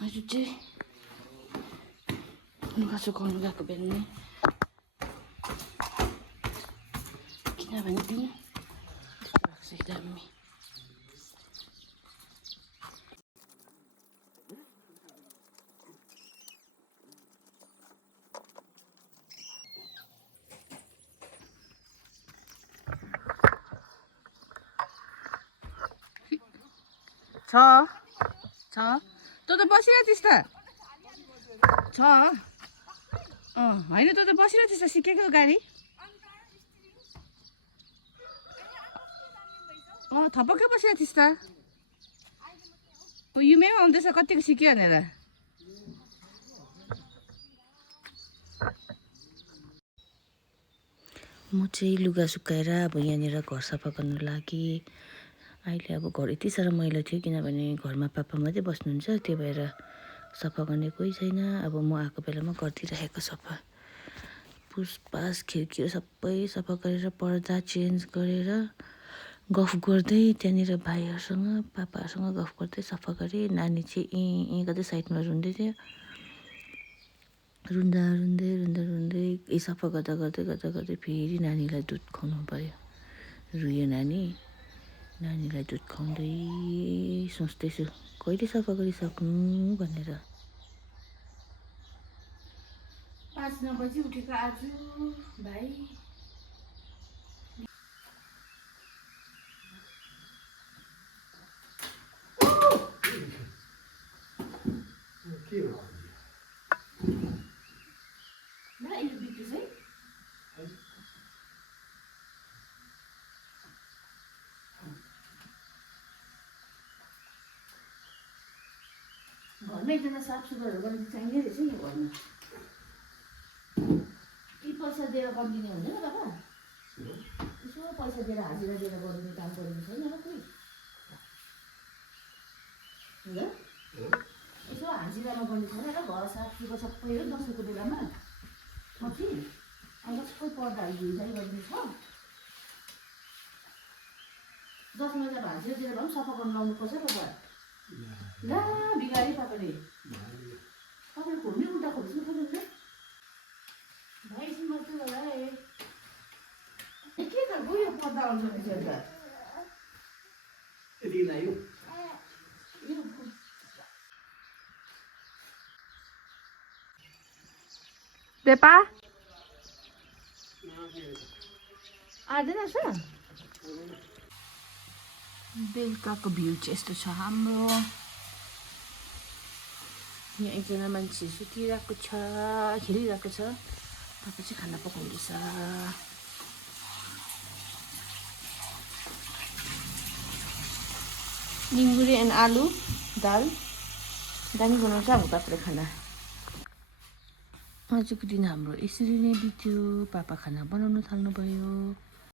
आज चाहिँ लुगा सुकाउनु गएको बेला नै किनभने पनि दामी छ छ तँ त बसिरहेको थिइस् त छ होइन तँ त बसिरहेको थिइस् त सिकेको गाडी थपक्कै बसिरहेको थिइस् त युमै आउँदैछ कतिको सिक्यो भनेर म चाहिँ लुगा सुकाएर अब यहाँनिर घर सफा गर्नु लागि अहिले अब घर यति साह्रो मैला थियो किनभने घरमा पापा मात्रै बस्नुहुन्छ त्यही भएर सफा गर्ने कोही छैन। अब म आएको बेलामा गरिदिइराखेको सफा पुसपास खिड्कीहरू सबै सफा गरेर पर्दा चेन्ज गरेर गफ गर्दै त्यहाँनिर भाइहरूसँग पापाहरूसँग गफ गर्दै सफा गरेँ। नानी चाहिँ गर्दै साइडमा रुँदै थियो। रुँदा रुँदै रुँदा रुँदै सफा गर्दा गर्दै फेरि नानीलाई दुध खुवाउनु पऱ्यो। रुयो नानीलाई दुध खुवाउँदै सोच्दैछु कहिले सफा गरिसक्नु भनेर। 5-9 बजी उठेको आज भाइ घरमा एकजना साफ सुग्घरहरू गर्न चाहिने रहेछ यो घरमा। यी पैसा दिएर गरिदिने हुँदैन बाबा? यसो पैसा दिएर हाजिरा दिएर गरिदिने काम गरिदिनु छैन र कोही? यसो हाजिरामा गर्ने छैन र घर साफ सुग्घर सबै हो दसैँको बेलामा पछि अहिले सबै पर्दाहरू धुइधाइ गरिदिनु छ। 10 महिना हाजिरा दिएर भए पनि सफा गर्नु लाउनुपर्छ बाबा। ला बिगारी पापाले घुम्ने उल्टा खोज्नु खोज्नुहुन्छ भाइ एकछिन बस्दै होला के खालको यो पर्दा आउँछ नि त पेपा आउँदैन रहेछ। बेलुकाको भ्यू चाहिँ यस्तो छ हाम्रो। यहाँ एकजना मान्छे सुतिरहेको छ खेलिरहेको छ। पापा चाहिँ खाना पकाउँदैछ। निङ्गुरे एन्ड आलु दाल दामी बनाउँछ हाम्रो पापाले खाना। आजको दिन हाम्रो यसरी नै बित्यो। पापा खाना बनाउनु थाल्नुभयो।